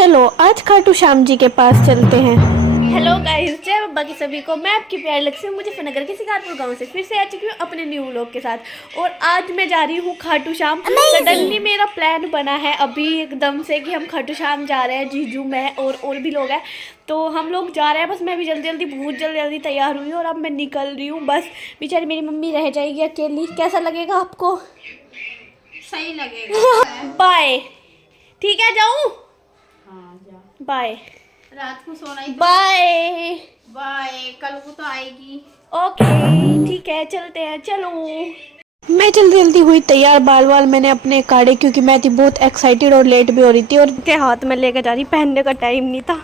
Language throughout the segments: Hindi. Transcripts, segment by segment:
चलो आज खाटू श्याम जी के पास चलते हैं। हेलो गाइस, जय बाबा की सभी को। मैं आपकी प्यारी लक्ष्मी मुजफ्फरनगर के शिकारपुर गांव से फिर से आ चुकी हूँ अपने न्यू व्लॉग के साथ। और आज मैं जा रही हूँ खाटू श्याम। सडनली मेरा प्लान बना है अभी एकदम से कि हम खाटू श्याम जा रहे हैं, जीजू मैं और भी लोग हैं। तो हम लोग जा रहे हैं, बस मैं भी बहुत जल्दी तैयार हुई और अब मैं निकल रही हूँ। बस बेचारी मेरी मम्मी रह जाएगी अकेली। कैसा लगेगा आपको? सही लगेगा। बाय। ठीक है, जाऊँ? बाय। रात को सोना ही। Bye bye. कल को तो आएगी। ओके ठीक है, चलते हैं, चलो। मैं जल्दी हुई तैयार, बाल मैंने अपने काटे क्योंकि मैं थी बहुत एक्साइटेड और लेट भी हो रही थी। और के हाथ में लेकर जा रही, पहनने का टाइम नहीं था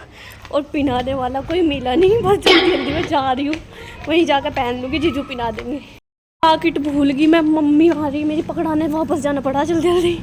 और पिनाने वाला कोई मिला नहीं। बस जल्दी में जा रही हूँ, वहीं जाकर पहन लूँगी, जीजू पिना देंगे। पाकिट भूल गई मैं, मम्मी आ रही मेरी पकड़ाने, वापस जाना पड़ा जल्दी।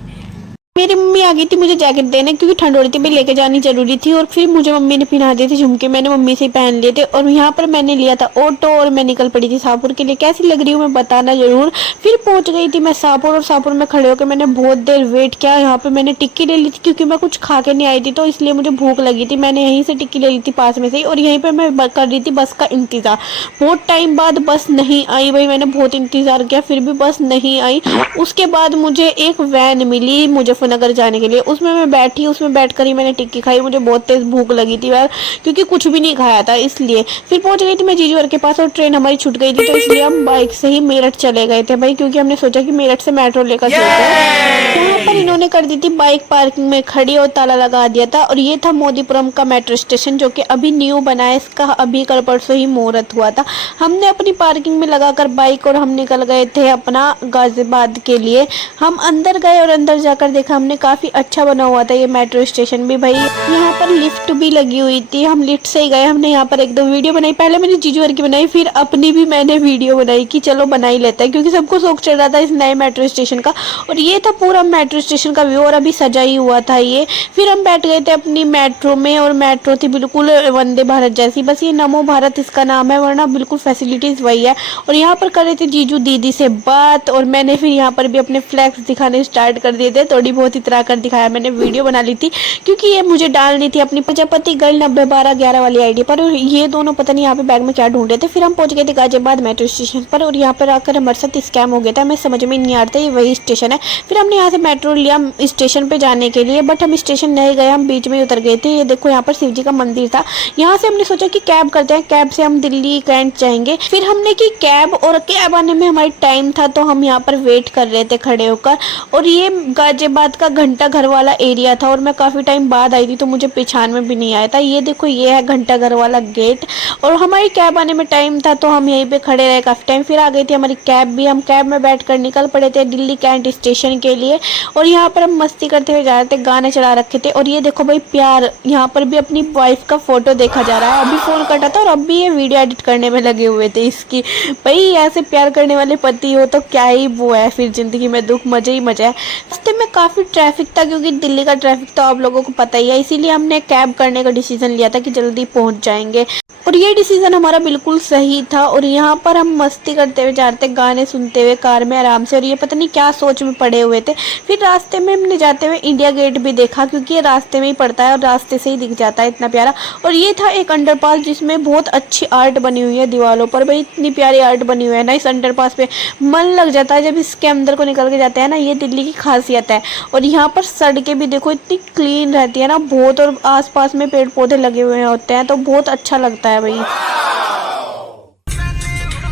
मेरी मम्मी आ गई थी मुझे जैकेट देने क्योंकि ठंड हो रही थी, मैं लेके जानी जरूरी थी। और फिर मुझे मम्मी ने पहना दिए थे झुमके, मैंने मम्मी से ही पहन लिए थे। और यहाँ पर मैंने लिया था ऑटो और मैं निकल पड़ी थी शाहपुर के लिए। कैसी लग रही हूँ मैं बताना जरूर। फिर पहुंच गई थी मैं शाहपुर, और शाहपुर में खड़े होकर मैंने बहुत देर वेट किया। यहाँ पे मैंने टिक्की ले ली थी क्योंकि मैं कुछ खा के नहीं आई थी, तो इसलिए मुझे भूख लगी थी। मैंने यहीं से टिक्की ले ली थी पास में से ही। और यहीं पर मैं कर रही थी बस का इंतजार। बहुत टाइम बाद बस नहीं आई भाई, मैंने बहुत इंतजार किया फिर भी बस नहीं आई। उसके बाद मुझे एक वैन मिली मुजफ्फरनगर जाने के लिए, उसमें मैं बैठी, उसमें बैठकर ही मैंने टिक्की खाई। मुझे बहुत तेज भूख लगी थी यार, क्योंकि कुछ भी नहीं खाया था इसलिए। फिर पहुंच गई थी मैं जीजू के पास और ट्रेन हमारी छूट गई थी, तो इसलिए हम बाइक से ही मेरठ चले गए थे भाई, क्योंकि हमने सोचा कि मेरठ से मेट्रो लेकर चलते हैं। यहाँ पर इन्होंने कर दी थी बाइक पार्किंग में खड़ी और ताला लगा दिया था। और ये था मोदीपुरम का मेट्रो स्टेशन, जो कि अभी न्यू बना है, इसका अभी कल परसों ही मुहूर्त हुआ था। हमने अपनी पार्किंग में लगाकर बाइक और हम निकल गए थे अपना गाजियाबाद के लिए। हम अंदर गए और अंदर जाकर देखा हमने, काफी अच्छा बना हुआ था ये मेट्रो स्टेशन भी भाई। यहाँ पर लिफ्ट भी लगी हुई थी, हम लिफ्ट से ही गए। हमने यहाँ पर एक दो वीडियो बनाई, पहले मैंने जीजू की बनाई, फिर अपनी भी मैंने वीडियो बनाई कि चलो बना ही लेता है, क्योंकि सबको शौक चल रहा था इस नए मेट्रो स्टेशन का। और ये था पूरा मेट्रो स्टेशन का व्यू, और अभी सजा ही हुआ था ये। फिर हम बैठ गए थे अपनी मेट्रो में, और मेट्रो थी बिल्कुल वंदे भारत जैसी, बस ये नमो भारत इसका नाम है, वरना बिल्कुल फैसिलिटीज वही है। और यहाँ पर कर रहे थे जीजू दीदी से बात, और मैंने फिर यहाँ पर भी अपने फ्लैक्स दिखाने स्टार्ट कर दिए थे। थोड़ी बहुत इतरा कर दिखाया, मैंने वीडियो बना ली थी क्योंकि ये मुझे डालनी थी अपनी प्रजापति गर्ल 901211 वाली आईडी पर। और ये दोनों पता नहीं यहाँ पे बैग में क्या ढूंढ रहे थे। फिर हम पहुंच गए थे गाजियाबाद मेट्रो स्टेशन पर, और यहाँ पर आकर हमारे साथ स्कैम हो गया था, हमें समझ में नहीं आ रहा था ये वही स्टेशन है। फिर हमने यहाँ से मेट्रो लिया स्टेशन पे जाने के लिए, बट हम स्टेशन नहीं गए, हम बीच में उतर गए थे। ये देखो यहाँ पर शिव जी का मंदिर था। यहाँ से हमने सोचा कि कैब करते हैं, कैब से हम दिल्ली कैंट जाएंगे। फिर हमने की कैब, और कैब आने में हमारी टाइम था, तो हम यहाँ पर वेट कर रहे थे खड़े होकर। और ये गाजियाबाद का घंटा घर वाला एरिया था, और मैं काफ़ी टाइम बाद आई थी तो मुझे पहचान में भी नहीं आया था। ये देखो ये है घंटा घर वाला गेट, और हमारी कैब आने में टाइम था, तो हम यहीं पे खड़े रहे काफ़ी टाइम। फिर आ गई थी हमारी कैब भी, हम कैब में बैठकर निकल पड़े थे दिल्ली कैंट स्टेशन के लिए। और यहाँ पर हम मस्ती करते हुए जा रहे थे, गाने चला रखे थे। और ये देखो भाई प्यार, यहाँ पर भी अपनी वाइफ का फोटो देखा जा रहा है। अभी फ़ोन कटा था और अभी ये वीडियो एडिट करने में लगे हुए थे इसकी। भाई ऐसे प्यार करने वाले पति हो तो क्या ही वो है, फिर ज़िंदगी में दुख मज़े ही मज़ा है। रास्ते में काफ़ी ट्रैफिक था, क्योंकि दिल्ली का ट्रैफिक तो आप लोगों को पता ही है, इसीलिए हमने कैब करने का डिसीजन लिया था कि जल्दी पहुंच जाएंगे। और ये डिसीजन हमारा बिल्कुल सही था। और यहाँ पर हम मस्ती करते हुए जा रहे थे, गाने सुनते हुए कार में आराम से। और ये पता नहीं क्या सोच में पड़े हुए थे। फिर रास्ते में हमने जाते हुए इंडिया गेट भी देखा, क्योंकि ये रास्ते में ही पड़ता है और रास्ते से ही दिख जाता है, इतना प्यारा। और ये था एक अंडरपास जिसमें बहुत अच्छी आर्ट बनी हुई है दीवारों पर भाई, इतनी प्यारी आर्ट बनी हुई है ना इस अंडरपास पे, मन लग जाता है जब इसके अंदर को निकल के जाते हैं ना। ये दिल्ली की खासियत है। और यहाँ पर सड़कें भी देखो इतनी क्लीन रहती है ना बहुत, और आसपास में पेड़ पौधे लगे हुए होते हैं, तो बहुत अच्छा लगता है भाई।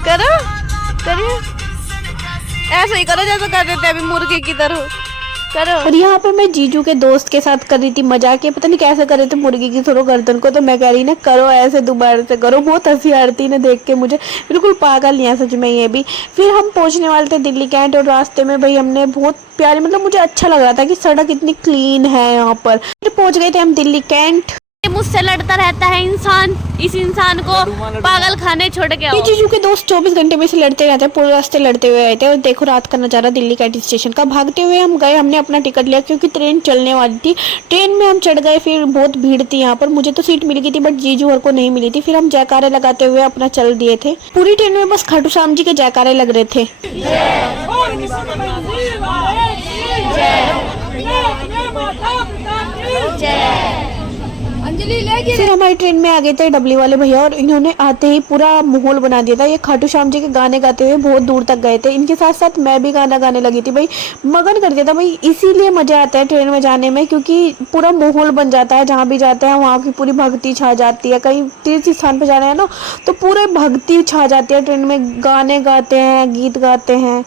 करो करिए, ऐसे ही करो जैसे कर रहे थे अभी मुर्गे की तरह करो। और यहाँ पे मैं जीजू के दोस्त के साथ कर रही थी मजाक, पता नहीं कैसे कर रहे थे मुर्गी की थोड़ा गर्दन को, तो मैं कह रही ना करो ऐसे दोबारा से करो। बहुत हंसी आ रही थी ना देख के, मुझे बिल्कुल पागल नहीं है सच में ये भी। फिर हम पहुँचने वाले थे दिल्ली कैंट, और रास्ते में भाई हमने बहुत प्यारी, मतलब मुझे अच्छा लग रहा था कि सड़क इतनी क्लीन है यहाँ पर। फिर पहुँच गए थे हम दिल्ली कैंट। मुझसे लड़ता रहता है इंसान, इस इंसान को पागल खाने छोड़ के आओ। ये जीजू के दोस्त 24 घंटे में से लड़ते रहते हैं, पूरे रास्ते लड़ते हुए आए थे। और देखो रात का नजारा दिल्ली कैंट स्टेशन का। भागते हुए हम गए, हमने अपना टिकट लिया क्योंकि ट्रेन चलने वाली थी। ट्रेन में हम चढ़ गए, फिर बहुत भीड़ थी यहाँ पर, मुझे तो सीट मिल गई थी बट जीजू और को नहीं मिली थी। फिर हम जयकारे लगाते हुए अपना चल दिए थे। पूरी ट्रेन में बस खाटू श्याम जी के जयकारे लग रहे थे। फिर हमारी ट्रेन में आ गए थे डबली वाले भैया और इन्होंने आते ही पूरा माहौल बना दिया था। ये खाटू श्याम जी के गाने गाते हुए बहुत दूर तक गए थे। इनके साथ साथ मैं भी गाना गाने लगी थी भाई, मगन कर दिया था भाई। इसीलिए मजा आता है ट्रेन में जाने में, क्योंकि पूरा माहौल बन जाता है। जहाँ भी जाते हैं वहाँ की पूरी भक्ति छा जाती है। कहीं तीर्थ स्थान पर जाना है ना तो पूरे भक्ति छा जाती है ट्रेन में। गाने गाते हैं, गीत गाते हैं।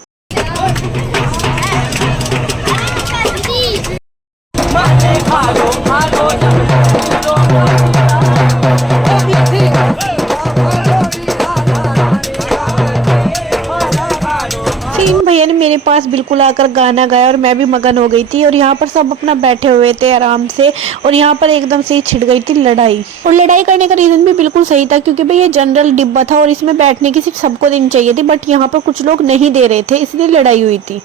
इन भैया ने मेरे पास बिल्कुल आकर गाना गाया और मैं भी मगन हो गई थी। और यहाँ पर सब अपना बैठे हुए थे आराम से, और यहाँ पर एकदम से ही छिड़ गई थी लड़ाई। और लड़ाई करने का रीजन भी बिल्कुल सही था, क्योंकि भाई ये जनरल डिब्बा था और इसमें बैठने की सिर्फ सबको देनी चाहिए थी, बट यहाँ पर कुछ लोग नहीं दे रहे थे, इसलिए लड़ाई हुई थी।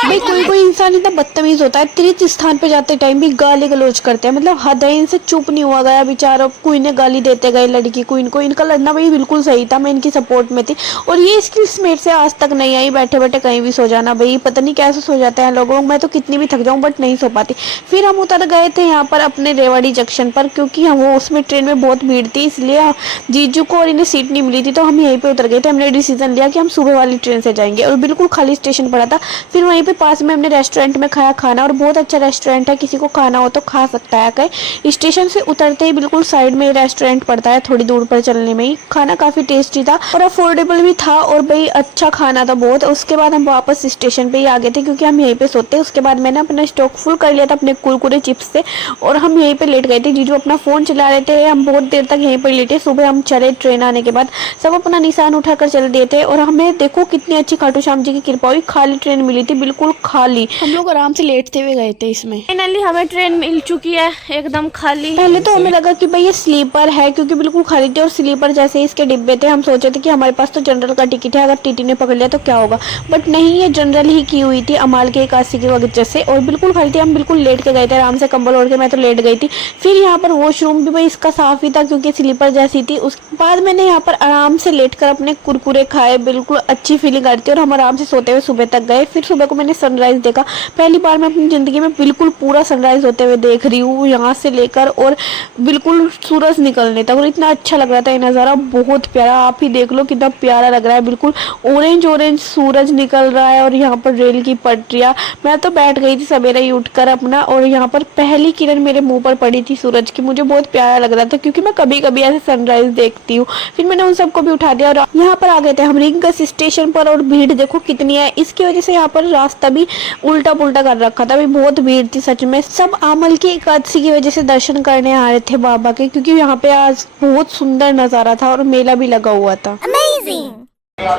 भाई कोई इंसान इतना बदतमीज होता है, तीर्थ स्थान पे जाते टाइम भी गाली गलौज करते हैं। मतलब हद है, इनसे चुप नहीं हुआ गया बेचारा। कोई ने गाली देते गए लड़की को, इनको इनका लड़ना भाई बिल्कुल सही था। मैं इनकी सपोर्ट में थी। और ये इसकी स्मेट से आज तक नहीं आई, बैठे बैठे कहीं भी सो जाना भाई, पता नहीं कैसे सो जाते हैं लोगों। मैं तो कितनी भी थक जाऊं बट नहीं सो पाती। फिर हम उतर गए थे यहाँ पर अपने रेवाड़ी जंक्शन पर, क्योंकि हम वो उसमें ट्रेन में बहुत भीड़ थी, इसलिए जीजू को और इन्हें सीट नहीं मिली थी, तो हम यहीं पे उतर गए थे। हमने डिसीजन लिया कि हम सुबह वाली ट्रेन से जाएंगे, और बिल्कुल खाली स्टेशन पड़ा था। फिर वहीं पे पास में हमने रेस्टोरेंट में खाया खाना, और बहुत अच्छा रेस्टोरेंट है, किसी को खाना हो तो खा सकता है। कहीं स्टेशन से उतरते ही बिल्कुल साइड में रेस्टोरेंट पड़ता है, थोड़ी दूर पर चलने में ही। खाना काफी टेस्टी था और अफोर्डेबल भी था, और भाई अच्छा खाना था बहुत। उसके बाद हम वापस स्टेशन पे ही आ गए थे, क्योंकि हम यहीं पे सोते। उसके बाद मैंने अपना स्टॉक फुल कर लिया था अपने कुरकुरे चिप्स से, और हम यहीं पे लेट गए थे। जीजू अपना फोन चला रहे थे, हम बहुत देर तक यहीं पर लेटे। सुबह हम चले ट्रेन आने के बाद, सब अपना निशान उठाकर चल दिए थे। और हमें देखो कितनी अच्छी खाटू श्याम जी की कृपा हुई, खाली ट्रेन मिली थी, बिल्कुल खाली। हम लोग आराम से लेटते हुए गए थे इसमें। फाइनली हमें ट्रेन मिल चुकी है एकदम खाली। पहले तो हमें लगा कि भाई ये स्लीपर है, क्योंकि बिल्कुल खाली थी, और स्लीपर जैसे इसके डिब्बे थे। हम सोचे थे कि हमारे पास तो जनरल का टिकट है, अगर टीटी ने पकड़ लिया तो क्या होगा। बट नहीं, ये जनरल ही की हुई थी अमाल के एकादशी की वजह से, और बिल्कुल खाली थी। हम बिल्कुल लेट के गए थे आराम से, कंबल ओढ़ के। मैं तो लेट गई थी। फिर यहाँ पर वॉशरूम भी भाई इसका साफ ही था, क्योंकि स्लीपर जैसी थी। उसके बाद मैंने यहाँ पर आराम से लेट कर अपने कुरकुरे खाए, बिल्कुल अच्छी फीलिंग आ रही थी। और हम आराम से सोते हुए सुबह तक गए। फिर सुबह को मैंने सनराइज देखा। पहली बार मैं अपनी जिंदगी में बिल्कुल पूरा सनराइज होते हुए देख रही हूँ, यहाँ से लेकर और बिल्कुल सूरज निकलने तक। और इतना अच्छा लग रहा था ये नज़ारा, बहुत प्यारा। आप ही देख लो कितना प्यारा लग रहा है, बिल्कुल ऑरेंज ऑरेंज सूरज निकल रहा है। और यहाँ पर रेल की पटरियाँ। मैं तो बैठ गई थी सवेरे ही उठकर अपना, और यहाँ पर पहली किरण मेरे मुंह पर पड़ी थी सूरज की। मुझे बहुत प्यारा लग रहा था, क्योंकि मैं कभी कभी ऐसे सनराइज देखती हूँ। फिर मैंने उन सबको भी उठा दिया और यहाँ पर आ गए थे हम रिंगस स्टेशन पर। और भीड़ देखो कितनी है, इसकी वजह से यहाँ पर रास्ता भी उल्टा पुल्टा कर रखा था। बहुत भीड़ थी सच में। सब आमल की एकादशी की वजह से दर्शन करने आ रहे थे बाबा के, क्योंकि यहाँ पे आज बहुत सुंदर नजारा था और मेला भी लगा हुआ था। अमेजिंग। क्या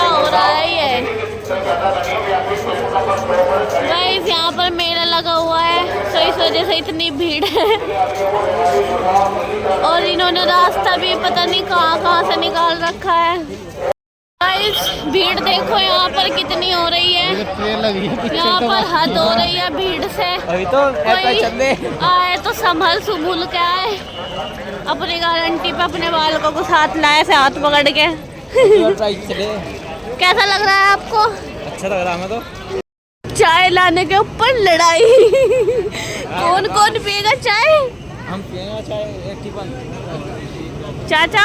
हो रहा है ये? गाइस यहाँ पर मेला लगा हुआ है, तो इस वजह से इतनी भीड़ है। और इन्होंने रास्ता भी पता नहीं कहाँ से निकाल रखा है। गाइस भीड़ देखो यहाँ पर कितनी हो रही है। यहाँ पर हद हो रही है भीड़ से। अभी तो आए तो संभल सुभूल के आए, अपनी गारंटी पे अपने बालकों को साथ लाए से हाथ पकड़ के। कैसा लग रहा है आपको? अच्छा लग रहा है। मैं तो चाय लाने के ऊपर लड़ाई। कौन कौन पिएगा चाय? हम पिएंगे चाय, एक टिफिन। चाचा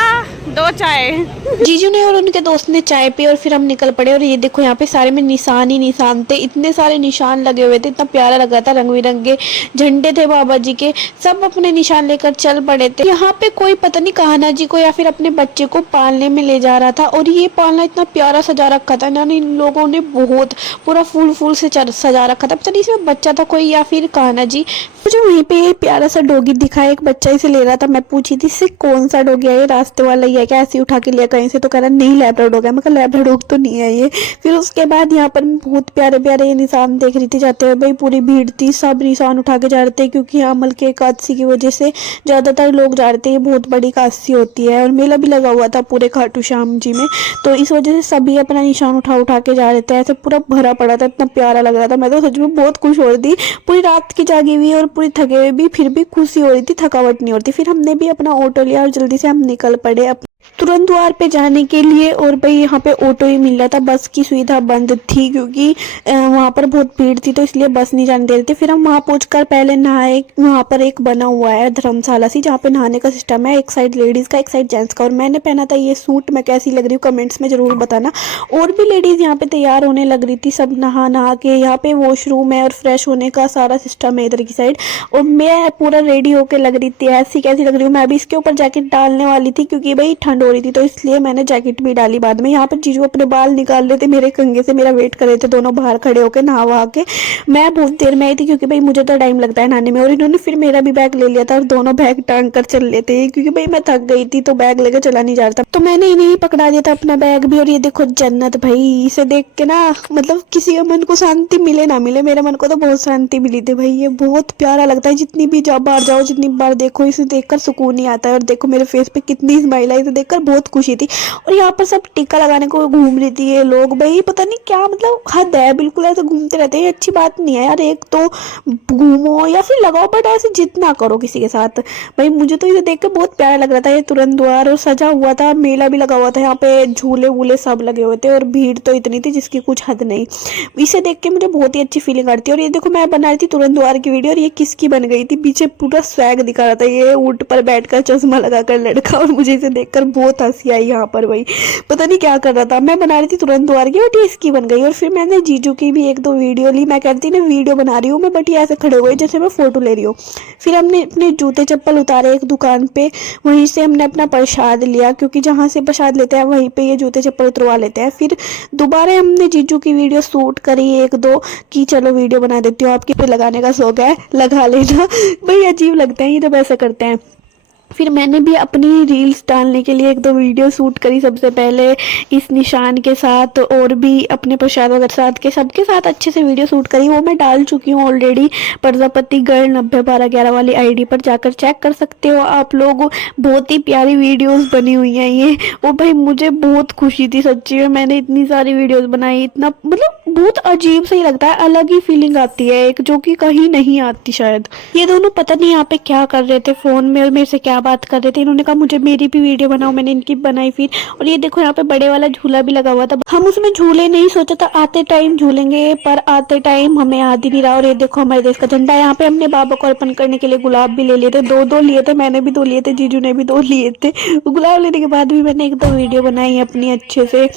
2 चाय। जीजू ने और उनके दोस्त ने चाय पी और फिर हम निकल पड़े। और ये देखो यहाँ पे सारे में निशान ही निशान थे, इतने सारे निशान लगे हुए थे, इतना प्यारा लग रहा था। रंग बिरंगे झंडे थे बाबा जी के, सब अपने निशान लेकर चल पड़े थे। यहाँ पे कोई पता नहीं कान्हा जी को या फिर अपने बच्चे को पालने में ले जा रहा था। और ये पालना इतना प्यारा सजा रखा था ना इन लोगों ने, बहुत पूरा फूल से सजा रखा था। पता नहीं इसमें बच्चा था कोई या फिर कान्हा जी। मुझे वहीं पे ये प्यारा सा डॉगी दिखा, एक बच्चा इसे ले रहा था। मैं पूछी थी इससे कौन सा डॉगी है, ये रास्ते वाला ही है क्या, ऐसे उठा के लिया कहीं से? तो कह रहा नहीं लैब्राडोर है। मैं कहा लैब्राडोर तो नहीं है ये। फिर उसके बाद यहाँ पर बहुत प्यारे प्यारे ये निशान देख रही थी जाते हुए। भाई पूरी भीड़ थी, सब निशान उठा के जा रहे थे, क्योंकि अमल के एकादशी की वजह से ज्यादातर लोग जा रहे थे। ये बहुत बड़ी एकादशी होती है और मेला भी लगा हुआ था पूरे खाटू श्याम जी में, तो इस वजह से सभी अपना निशान उठा के जा रहे थे। ऐसे पूरा भरा पड़ा था, इतना प्यारा लग रहा था। मैं तो सच में बहुत खुश हो रही थी, पूरी रात की जागी हुई और पूरी थके हुए भी, फिर भी खुशी हो रही थी, थकावट नहीं हो रही थी। फिर हमने भी अपना ऑटो लिया और जल्दी से हम निकल पड़े। तुरंत द्वार पे जाने के लिए। और भाई यहाँ पे ऑटो ही मिल रहा था, बस की सुविधा बंद थी क्योंकि वहाँ पर बहुत भीड़ थी, तो इसलिए बस नहीं जाने दे रहे थे। फिर हम वहाँ पहुंचकर पहले नहाए। वहाँ पर एक बना हुआ है धर्मशाला सी, जहाँ पे नहाने का सिस्टम है, एक साइड लेडीज का एक साइड जेंट्स का। और मैंने पहना था ये सूट, मैं कैसी लग रही हूँ कमेंट्स में जरूर बताना। और भी लेडीज यहाँ पे तैयार होने लग रही थी, सब नहा के। यहाँ पे वॉशरूम है और फ्रेश होने का सारा सिस्टम है इधर की साइड। और मैं पूरा रेडी होके लग रही थी, ऐसी कैसी लग रही हूँ। मैं अभी इसके ऊपर जैकेट डालने वाली थी क्योंकि भाई ठंड हो रही थी, तो इसलिए मैंने जैकेट भी डाली बाद में। यहाँ पर जीजू अपने बाल निकाल रहे थे मेरे कंघे से, मेरा वेट कर रहे थे दोनों बाहर खड़े होकर नहा वहा के। मैं बहुत देर में आई थी क्योंकि भाई मुझे तो टाइम लगता है नहाने में। और इन्होंने फिर मेरा भी बैग ले लिया था और दोनों बैग टांग कर चल लेते हैं क्योंकि भाई मैं थक गई थी, तो बैग लेकर चला नहीं जा रहा था, तो मैंने इन्हें ही पकड़ा दिया था अपना बैग भी। और ये देखो जन्नत, भाई इसे देख के ना मतलब किसी का मन को शांति मिले ना मिले, मेरे मन को तो बहुत शांति मिली थी भाई। ये बहुत प्यारा लगता है, जितनी भी बार जाओ, जितनी बार देखो, इसे देखकर सुकून ही आता है। और देखो मेरे फेस पे कितनी स्माइल आई, इसे देखकर बहुत खुशी थी। और यहाँ पर सब टीका लगाने को घूम रही थी ये लोग, भाई पता नहीं क्या मतलब हद है, बिल्कुल ऐसे घूमते रहते हैं। अच्छी बात नहीं है यार, एक तो घूमो या फिर लगाओ, बट ऐसे जितना करो किसी के साथ। भाई मुझे तो इसे देख के बहुत प्यारा लग रहा था। ये तुरंत द्वार और सजा हुआ था, मेला भी लगा हुआ था, यहाँ पे झूले वूले सब लगे हुए थे। और भीड़ तो इतनी थी जिसकी कुछ हद नहीं। इसे देख के मुझे बहुत ही अच्छी फीलिंग आती है। और ये देखो मैं बना रही थी तुरंत द्वार की वीडियो, और ये किसकी बन गई थी, पीछे पूरा स्वैग दिखा रहा था ये ऊंट पर बैठकर चश्मा लगाकर लड़का। और मुझे इसे देखकर बहुत हंसी आई यहाँ पर, भाई पता नहीं क्या कर रहा था। मैं बना रही थी तुरंत द्वार की, बट ये इसकी बन गई। और फिर मैंने जीजू की भी एक दो वीडियो ली। मैं कहती ना वीडियो बना रही हूँ मैं, बट ये ऐसे खड़े हुए जैसे मैं फोटो ले रही हूँ। फिर हमने अपने जूते चप्पल उतारे एक दुकान पे, वहीं से हमने अपना प्रसाद लिया क्योंकि जहाँ से प्रसाद लेते हैं वहीं पे ये जूते चप्पल उतरवा लेते हैं। फिर दोबारा हमने जीजू की वीडियो शूट करी एक दो कि चलो वीडियो बना देती हूँ, आपकी पे लगाने का शौक है लगा लेना। भाई अजीब लगता है ये तो ऐसा करते हैं। फिर मैंने भी अपनी रील्स डालने के लिए एक दो वीडियो शूट करी, सबसे पहले इस निशान के साथ और भी अपने प्रसाद वगैरह साथ के सबके साथ अच्छे से वीडियो शूट करी। वो मैं डाल चुकी हूँ ऑलरेडी, प्रजापति गर्ल 901211 वाली आईडी पर जाकर चेक कर सकते हो आप लोग। बहुत ही प्यारी वीडियोस बनी हुई हैं ये। वो भाई मुझे बहुत खुशी थी सच्ची में, मैंने इतनी सारी वीडियोस बनाई, इतना मतलब बहुत अजीब सा ही लगता है, अलग ही फीलिंग आती है एक, जो कि कहीं नहीं आती शायद। ये दोनों पता नहीं यहाँ पे क्या कर रहे थे फोन में और मेरे से क्या बात कर रहे थे। इन्होंने कहा मुझे मेरी भी वीडियो बनाओ, मैंने इनकी बनाई फिर। और ये देखो यहाँ पे बड़े वाला झूला भी लगा हुआ था, हम उसमें झूले नहीं, सोचा था आते टाइम झूलेंगे पर आते टाइम हमें याद ही नहीं रहा। और ये देखो हमारे देश का झंडा, यहाँ पे हमने बाबा को अर्पण करने के लिए गुलाब भी ले लिए थे, दो लिए थे, मैंने भी 2 लिए थे, जीजू ने भी 2 लिए थे। गुलाब लेने के बाद भी मैंने एक दो वीडियो बनाई अपनी अच्छे से।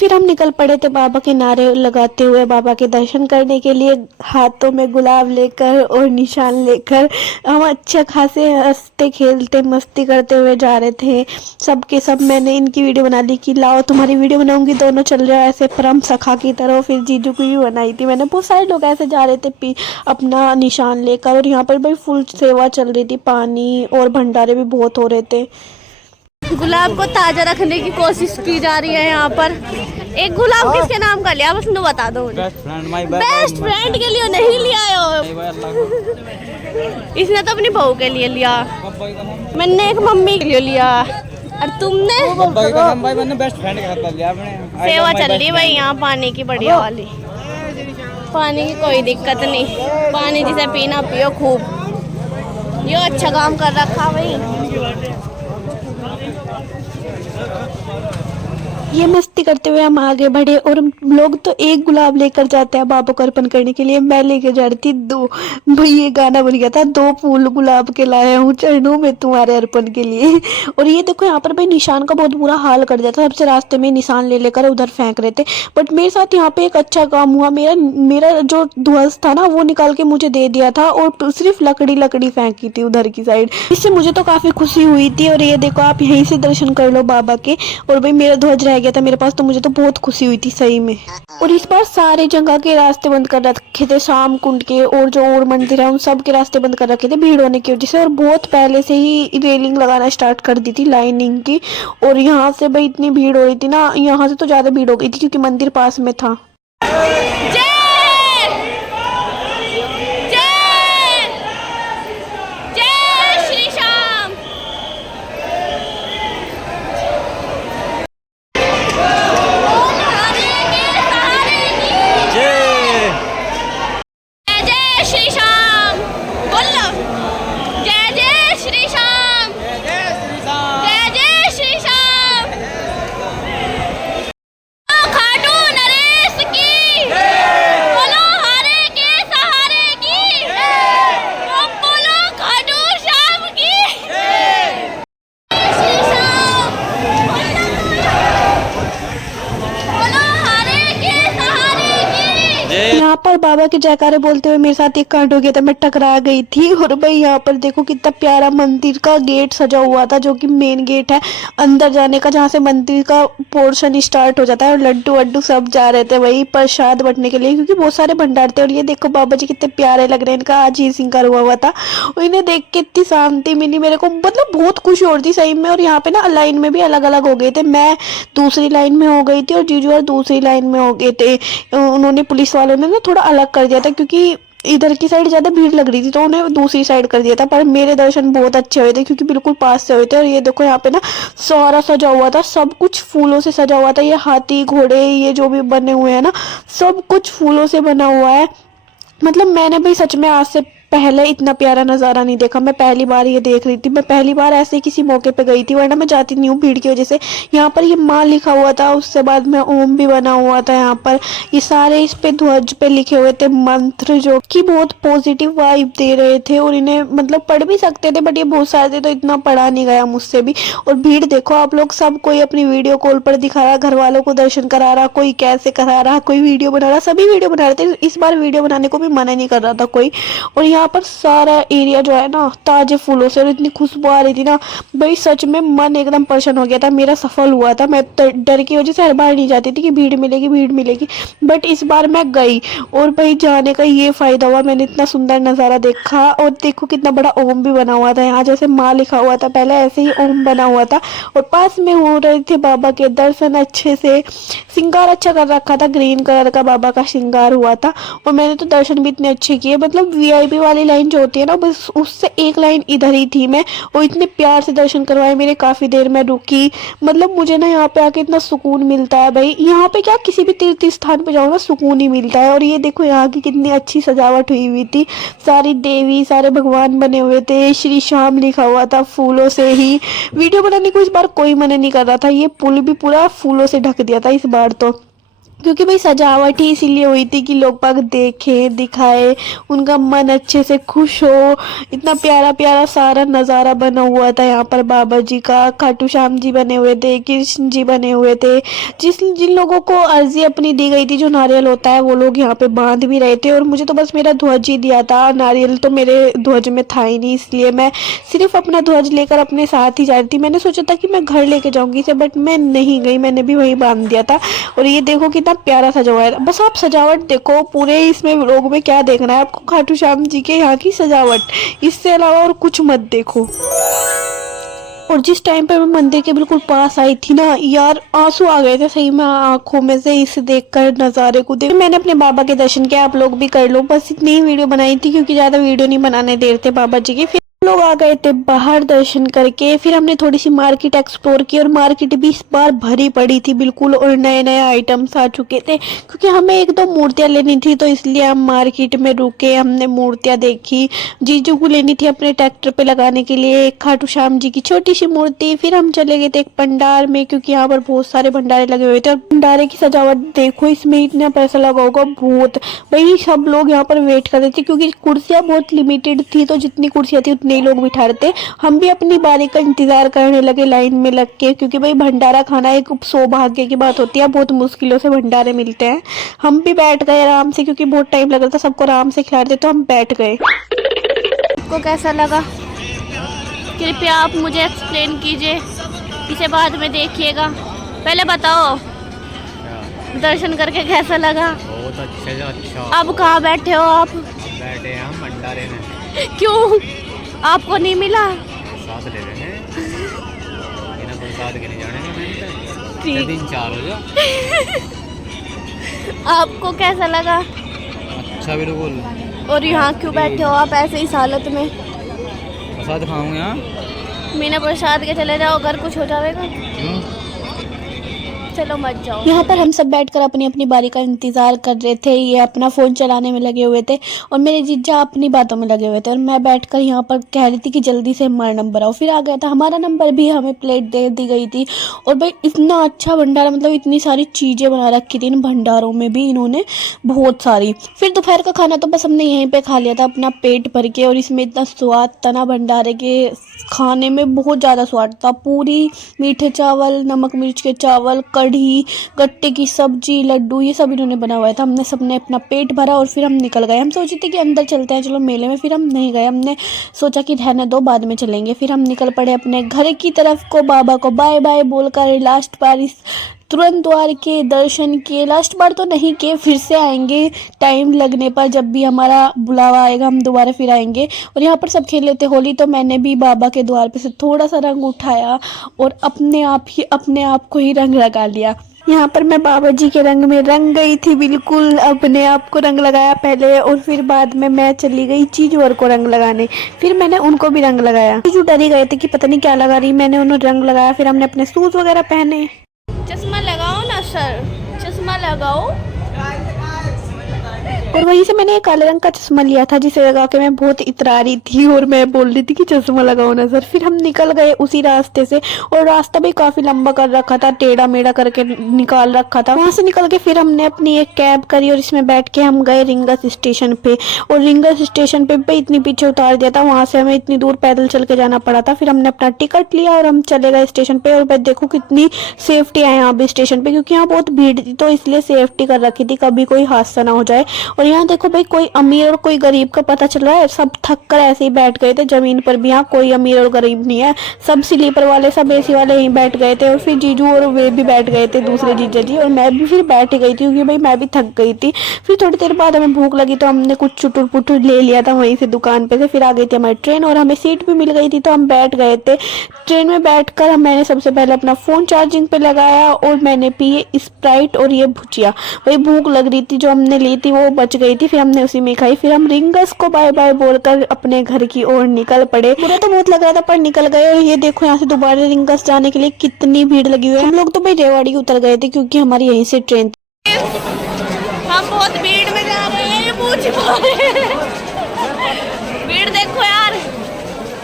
फिर हम निकल पड़े थे बाबा के नारे लगाते हुए बाबा के दर्शन करने के लिए, हाथों में गुलाब लेकर और निशान लेकर। हम अच्छे खासे हंसते खेलते मस्ती करते हुए जा रहे थे सबके सब। मैंने इनकी वीडियो बना ली कि लाओ तुम्हारी वीडियो बनाऊंगी, दोनों चल रहे ऐसे परम सखा की तरह। फिर जीजू की भी बनाई थी मैंने। बहुत सारे लोग ऐसे जा रहे थे अपना निशान लेकर। और यहाँ पर भाई फुल सेवा चल रही थी, पानी और भंडारे भी बहुत हो रहे थे। गुलाब को ताजा रखने की कोशिश की जा रही है यहाँ पर। एक गुलाब किसके नाम का लिया बस बता दो मुझे। बेस्ट फ्रेंड के लिए नहीं लिया हो, इसने तो अपनी बहू के लिए लिया, मैंने एक मम्मी के लिए लिया, और तुमने मैंने बेस्ट फ्रेंड के साथ लिया अपने। सेवा चल रही है भाई यहाँ पानी की बढ़िया वाली, पानी की कोई दिक्कत नहीं, पानी जिसे पीना पियो खूब। ये अच्छा काम कर रखा भाई। ये मस्ती करते हुए हम आगे बढ़े और लोग तो एक गुलाब लेकर जाते हैं बाबा को अर्पण करने के लिए, मैं लेके जा रही थी 2। भाई ये गाना बन गया था, 2 फूल गुलाब के लाया हूँ चरणों में तुम्हारे अर्पण के लिए। और ये देखो यहाँ पर भाई निशान का बहुत बुरा हाल कर दिया था, सबसे रास्ते में निशान ले लेकर उधर फेंक रहे थे। बट मेरे साथ यहाँ पे एक अच्छा काम हुआ, मेरा जो ध्वज था ना वो निकाल के मुझे दे दिया था और सिर्फ लकड़ी फेंकी थी उधर की साइड, इससे मुझे तो काफी खुशी हुई थी। और ये देखो आप यहीं से दर्शन कर लो बाबा के। और भाई मेरा ध्वज रह गया था मेरे पास, तो मुझे तो बहुत खुशी हुई थी सही में। और इस बार सारे जगह के रास्ते बंद कर रखे थे, शाम कुंड के और जो और मंदिर है उन सब के रास्ते बंद कर रखे थे भीड़ होने की वजह से। और बहुत पहले से ही रेलिंग लगाना स्टार्ट कर दी थी लाइनिंग की। और यहाँ से भाई इतनी भीड़ हो रही थी ना, यहाँ से तो ज्यादा भीड़ हो गई थी क्योंकि मंदिर पास में था। बाबा के जयकारे बोलते हुए मेरे साथ एक कांड हो गया था, मैं टकरा गई थी। और भाई यहाँ पर देखो कितना प्यारा मंदिर का गेट सजा हुआ था, जो कि मेन गेट है अंदर जाने का, जहाँ से मंदिर का पोर्शन स्टार्ट हो जाता है। और लड्डू वड्डू सब जा रहे थे वही प्रसाद बंटने के लिए, क्योंकि बहुत सारे भंडार थे। और ये देखो बाबा जी कितने प्यारे लग रहे हैं, इनका आज ही श्रृंगार हुआ था। और इन्हें देख के इतनी शांति मिली मेरे को, मतलब बहुत खुशी हो रही थी सही में। और यहाँ पे ना लाइन में भी अलग अलग हो गए थे, मैं दूसरी लाइन में हो गई थी और जीजू और दूसरी लाइन में हो गए थे। उन्होंने, पुलिस वालों ने ना थोड़ा अलग कर दिया था, क्योंकि इधर की साइड ज्यादा भीड़ लग रही थी, तो उन्हें दूसरी साइड कर दिया था। पर मेरे दर्शन बहुत अच्छे हुए थे, क्योंकि बिल्कुल पास से हुए थे। और ये देखो यहाँ पे ना सारा सजा हुआ था, सब कुछ फूलों से सजा हुआ था। ये हाथी घोड़े ये जो भी बने हुए हैं ना, सब कुछ फूलों से बना हुआ है। मतलब मैंने भी सच में आज से पहले इतना प्यारा नज़ारा नहीं देखा, मैं पहली बार ये देख रही थी। मैं पहली बार ऐसे किसी मौके पे गई थी, वरना मैं जाती नहीं हूँ भीड़ की वजह से। यहाँ पर ये माँ लिखा हुआ था, उससे बाद में ओम भी बना हुआ था। यहाँ पर ये सारे इस पे ध्वज पे लिखे हुए थे मंत्र, जो कि बहुत पॉजिटिव वाइब दे रहे थे। और इन्हें मतलब पढ़ भी सकते थे, बट ये बहुत सारे थे तो इतना पढ़ा नहीं गया मुझसे भी। और भीड़ देखो आप लोग, सब कोई अपनी वीडियो कॉल पर दिखा रहा, घर वालों को दर्शन करा रहा, कोई कैसे करा रहा, कोई वीडियो बना रहा, सभी वीडियो बना रहे थे। इस बार वीडियो बनाने को भी मना नहीं कर रहा था कोई। और यहाँ पर सारा एरिया जो है ना ताजे फूलों से, और इतनी खुशबू आ रही थी ना भाई, सच में मन एकदम प्रसन्न हो गया था। मेरा सफल हुआ था। मैं डर की वजह से हर बार नहीं जाती थी कि भीड़ मिलेगी, बट इस बार मैं गई। और भाई जाने का ये फायदा हुआ, मैंने इतना सुंदर नज़ारा देखा। और देखो कितना बड़ा ओम भी बना हुआ था यहाँ, जैसे माँ लिखा हुआ था पहले, ऐसे ही ओम बना हुआ था। और पास में हो रहे थे बाबा के दर्शन अच्छे से, श्रृंगार अच्छा कर रखा था, ग्रीन कलर का बाबा का श्रृंगार हुआ था। और मैंने तो दर्शन भी इतने अच्छे किए, मतलब वीआईपी वाली लाइन जो होती है ना, बस उससे एक लाइन इधर ही थी मैं। और इतने प्यार से दर्शन करवाए मेरे, काफी देर में रुकी। मतलब मुझे ना यहाँ पे आके इतना सुकून मिलता है भाई, यहाँ पे क्या किसी भी तीर्थ स्थान पे जाओ ना सुकून ही मिलता है। और ये देखो यहाँ की कितनी अच्छी सजावट हुई हुई थी, सारी देवी सारे भगवान बने हुए थे, श्री श्याम लिखा हुआ था फूलों से ही। वीडियो बनाने को इस बार कोई मना नहीं कर रहा था, ये पुल भी पूरा फूलों से ढक दिया था इस बार तो, क्योंकि भाई सजावट ही इसीलिए हुई थी कि लोग बाग देखें दिखाए, उनका मन अच्छे से खुश हो। इतना प्यारा प्यारा सारा नज़ारा बना हुआ था यहाँ पर बाबा जी का, खाटू श्याम जी बने हुए थे, कृष्ण जी बने हुए थे। जिन लोगों को अर्जी अपनी दी गई थी, जो नारियल होता है, वो लोग यहाँ पे बांध भी रहे थे। और मुझे तो बस मेरा ध्वज ही दिया था, नारियल तो मेरे ध्वज में था ही नहीं, इसलिए मैं सिर्फ अपना ध्वज लेकर अपने साथ ही जा रही थी। मैंने सोचा था कि मैं घर लेके जाऊंगी इसे, बट मैं नहीं गई, मैंने भी वहीं बांध दिया था। और ये देखो कितना प्यारा सजा हुआ है, बस आप सजावट देखो पूरे इसमें व्लॉग में, क्या देखना है आपको, खाटू श्याम जी के यहाँ की सजावट, इससे अलावा और कुछ मत देखो। और जिस टाइम पे मैं मंदिर के बिल्कुल पास आई थी ना यार, आंसू आ गए थे सही में आंखों में से, इसे देखकर नज़ारे को देख। मैंने अपने बाबा के दर्शन किया, आप लोग भी कर लो। बस इतनी ही वीडियो बनाई थी, क्योंकि ज़्यादा वीडियो नहीं बनाने दे रहे थे बाबा जी के। फिर लोग आ गए थे बाहर दर्शन करके। फिर हमने थोड़ी सी मार्केट एक्सप्लोर की, और मार्केट भी इस बार भरी पड़ी थी बिल्कुल, और नए नए आइटम्स आ चुके थे। क्योंकि हमें एक दो मूर्तियां लेनी थी, तो इसलिए हम मार्केट में रुके, हमने मूर्तियां देखी। जीजू को लेनी थी अपने ट्रैक्टर पे लगाने के लिए एक खाटू श्याम जी की छोटी सी मूर्ति। फिर हम चले गए थे एक पंडार में, क्योंकि यहाँ पर बहुत सारे भंडारे लगे हुए थे। और भंडारे की सजावट देखो, इसमें इतना पैसा लगा होगा बहुत। वही सब लोग यहाँ पर वेट कर रहे थे, क्योंकि कुर्सियाँ बहुत लिमिटेड थी, तो जितनी कुर्सियाँ थी उतने ही लोग बिठा रहे थे। हम भी अपनी बारी का इंतजार करने लगे लाइन में लग के, क्योंकि भाई भंडारा खाना एक सौभाग्य की बात होती है, बहुत मुश्किलों से भंडारे मिलते हैं। हम भी बैठ गए आराम से, क्योंकि बहुत टाइम लग रहा था, सबको आराम से खिला रहे थे, तो हम बैठ गए। आपको कैसा लगा कृपया आप मुझे एक्सप्लेन कीजिए, इसे बाद में देखिएगा। पहले बताओ दर्शन करके कैसा लगा? बहुत अच्छा। अब कहाँ बैठे हो आप? बैठे हैं हम भंडारे में। क्यों, आपको नहीं मिला? साथ ले रहे हैं, बिना प्रसाद के नहीं जाने ठीक। दिन 4 हो जाओ। आपको कैसा लगा? अच्छा बिल्कुल। और यहाँ क्यों बैठे हो आप ऐसे इस हालत में? प्रसाद खाऊंगे यहाँ। बिना प्रसाद के चले जाओ, अगर कुछ हो जाएगा। क्यों? चलो मत जाओ। यहाँ पर हम सब बैठकर अपनी अपनी बारी का इंतजार कर रहे थे। ये अपना फ़ोन चलाने में लगे हुए थे, और मेरे जीजा अपनी बातों में लगे हुए थे। और मैं बैठकर यहाँ पर कह रही थी कि जल्दी से हमारा नंबर आओ। फिर आ गया था हमारा नंबर भी, हमें प्लेट दे दी गई थी। और भाई इतना अच्छा भंडारा, मतलब इतनी सारी चीज़ें बना रखी थी इन भंडारों में भी इन्होंने, बहुत सारी। फिर दोपहर का खाना तो बस हमने यहीं पर खा लिया था अपना पेट भर के। और इसमें इतना स्वाद था ना भंडारे के खाने में, बहुत ज़्यादा स्वाद था। पूरी मीठे चावल, नमक मिर्च के चावल, कढ़ी, गट्टे की सब्जी, लड्डू, ये सब इन्होंने बनाया था। हमने सबने अपना पेट भरा और फिर हम निकल गए। हम सोचे थे कि अंदर चलते हैं चलो मेले में, फिर हम नहीं गए। हमने सोचा कि रहने दो, बाद में चलेंगे। फिर हम निकल पड़े अपने घर की तरफ को, बाबा को बाय बाय बोलकर। लास्ट बार इस तुरंत द्वार के दर्शन किए, लास्ट बार तो नहीं किए, फिर से आएंगे टाइम लगने पर, जब भी हमारा बुलावा आएगा हम दोबारा फिर आएंगे। और यहाँ पर सब खेल लेते होली, तो मैंने भी बाबा के द्वार पे से थोड़ा सा रंग उठाया और अपने आप को ही रंग लगा लिया। यहाँ पर मैं बाबा जी के रंग में रंग गई थी बिल्कुल, अपने आप को रंग लगाया पहले और फिर बाद में मैं चली गई चीजूर को रंग लगाने। फिर मैंने उनको भी रंग लगाया। चीजू डर ही गए थे कि पता नहीं क्या लगा रही, मैंने उन्हें रंग लगाया। फिर हमने अपने शूज वगैरह पहने। चश्मा लगाओ ना सर, चश्मा लगाओ। और वहीं से मैंने एक काले रंग का चश्मा लिया था, जिसे लगा के मैं बहुत इतरा रही थी और मैं बोल रही थी कि चश्मा लगाओ ना सर। फिर हम निकल गए उसी रास्ते से, और रास्ता भी काफी लंबा कर रखा था, टेढ़ा मेढ़ा करके निकाल रखा था। वहां से निकल के फिर हमने अपनी एक कैब करी और इसमें बैठ के हम गए रिंगस स्टेशन पे। और रिंगस स्टेशन पे इतनी पीछे उतार दिया था, वहां से हमें इतनी दूर पैदल चल के जाना पड़ा था। फिर हमने अपना टिकट लिया और हम चले गए स्टेशन पे। और मैं देखो कितनी सेफ्टी है यहाँ भी स्टेशन पे, क्योंकि यहाँ बहुत भीड़ थी तो इसलिए सेफ्टी कर रखी थी, कभी कोई हादसा ना हो जाए। और यहाँ देखो भाई, कोई अमीर और कोई गरीब का पता चल रहा है, सब थक कर ऐसे ही बैठ गए थे जमीन पर भी। यहाँ कोई अमीर और गरीब नहीं है, सब स्लीपर वाले, सब एसी वाले यहीं बैठ गए थे। और फिर जीजू और वे भी बैठ गए थे, दूसरे जीजा जी, और मैं भी फिर बैठ ही गई थी क्योंकि भाई मैं भी थक गई थी। फिर थोड़ी देर बाद हमें भूख लगी तो हमने कुछ चुटुर पुटुर ले लिया था वहीं से दुकान पे से। फिर आ गई थी हमारी ट्रेन और हमें सीट भी मिल गई थी, तो हम बैठ गए थे। ट्रेन में बैठकर मैंने सबसे पहले अपना फोन चार्जिंग पे लगाया और मैंने पिए स्प्राइट और ये भुजिया। वही भूख लग रही थी, जो हमने ली थी वो बच गई थी, फिर हमने उसी में खाई। फिर हम रिंगस को बाय बाय बोलकर अपने घर की ओर निकल पड़े। बुरा तो बहुत लग रहा था पर निकल गए। और ये देखो यहाँ से दोबारा रिंगस जाने के लिए कितनी भीड़ लगी हुई है। हम लोग तो भाई रेवाड़ी उतर गए थे क्योंकि हमारी यहीं से ट्रेन थी। हम बहुत भीड़ में जा रहे हैं, ये भीड़ देखो यार।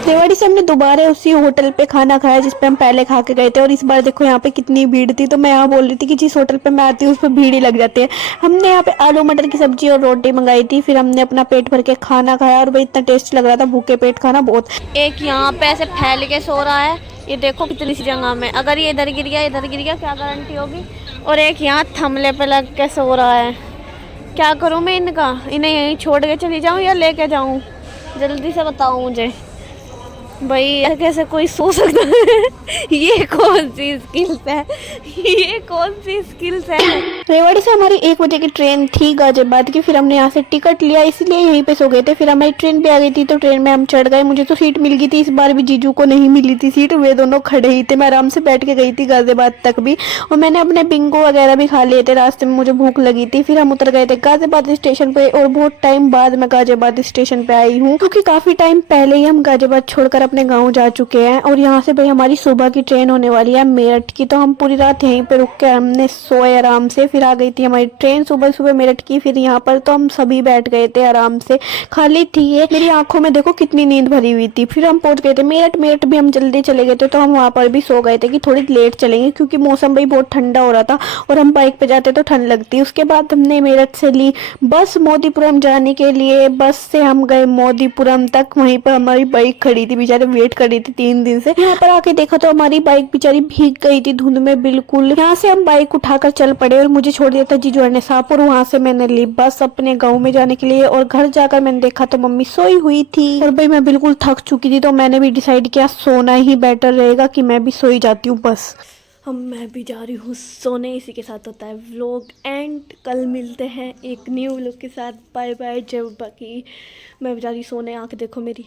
रेवाड़ी से हमने दोबारा उसी होटल पे खाना खाया जिस पे हम पहले खा के गए थे। और इस बार देखो यहाँ पे कितनी भीड़ थी, तो मैं यहाँ बोल रही थी कि जिस होटल पे मैं आती हूँ उस पर भीड़ ही लग जाती है। हमने यहाँ पे आलू मटर की सब्जी और रोटी मंगाई थी। फिर हमने अपना पेट भर के खाना खाया और भाई इतना टेस्ट लग रहा था, भूखे पेट खाना बहुत। एक यहाँ पे ऐसे फैल के सो रहा है, ये देखो कितनी सी जगह में, अगर ये इधर गिर गया क्या गारंटी होगी। और एक यहाँ थमले पे लग के सो रहा है। क्या करूँ मैं इनका, इन्हें यहीं छोड़ के चली जाऊँ या लेके जाऊँ, जल्दी से बताओ मुझे भाई, कैसे कोई सो सकता है। ये कौन सी स्किल्स है, ये कौन सी स्किल्स है। रेवाड़ी से हमारी 1 बजे की ट्रेन थी गाजियाबाद की। फिर हमने यहाँ से टिकट लिया, इसलिए यहीं पे सो गए थे। फिर हमारी ट्रेन भी आ गई थी तो ट्रेन में हम चढ़ गए। मुझे तो सीट मिल गई थी, इस बार भी जीजू को नहीं मिली थी सीट, वे दोनों खड़े ही थे। मैं आराम से बैठ के गई थी गाजियाबाद तक भी। और मैंने अपने बिंगो वगैरह भी खा लिए थे, रास्ते में मुझे भूख लगी थी। फिर हम उतर गए थे गाजियाबाद स्टेशन पे। और बहुत टाइम बाद मैं गाजियाबाद स्टेशन पे आई हूँ, क्योंकि काफी टाइम पहले ही हम गाजियाबाद छोड़कर अपने गाँव जा चुके हैं। और यहाँ से भाई हमारी सुबह की ट्रेन होने वाली है मेरठ की, तो हम पूरी रात यहीं पे रुक के हमने सोए आराम से। फिर आ गई थी हमारी ट्रेन सुबह सुबह मेरठ की। फिर यहाँ पर तो हम सभी बैठ गए थे आराम से, खाली थी ये। मेरी आंखों में देखो कितनी नींद भरी हुई थी। फिर हम पहुंच गए थे मेरठ। मेरठ भी हम जल्दी चले गए थे, तो हम वहाँ पर भी सो गए थे कि थोड़ी लेट चलेंगे, क्योंकि मौसम भाई बहुत ठंडा हो रहा था और हम बाइक पे जाते तो ठंड लगती। उसके बाद हमने मेरठ से ली बस मोदीपुरम जाने के लिए। बस से हम गए मोदीपुरम तक, वहीं पर हमारी बाइक खड़ी थी, बेचारे वेट कर रही थी 3 दिन से। यहाँ पर आके देखा तो हमारी बाइक बेचारी भीग गई थी धुंध में बिल्कुल। यहाँ से हम बाइक उठाकर चल पड़े और मुझे छोड़ दिया था जीजू ने शाहपुर। वहाँ से मैंने ली बस अपने गाँव में जाने के लिए। और घर जाकर मैंने देखा तो मम्मी सोई हुई थी और भाई मैं बिल्कुल थक चुकी थी, तो मैंने भी डिसाइड किया सोना ही बेटर रहेगा, कि मैं भी सोई जाती हूँ बस। मैं भी जा रही हूँ सोने। इसी के साथ होता है व्लॉग एंड। कल मिलते हैं एक न्यू व्लॉग के साथ। बाय बाय जय बाकी। मैं भी जा रही सोने, आँख देखो मेरी।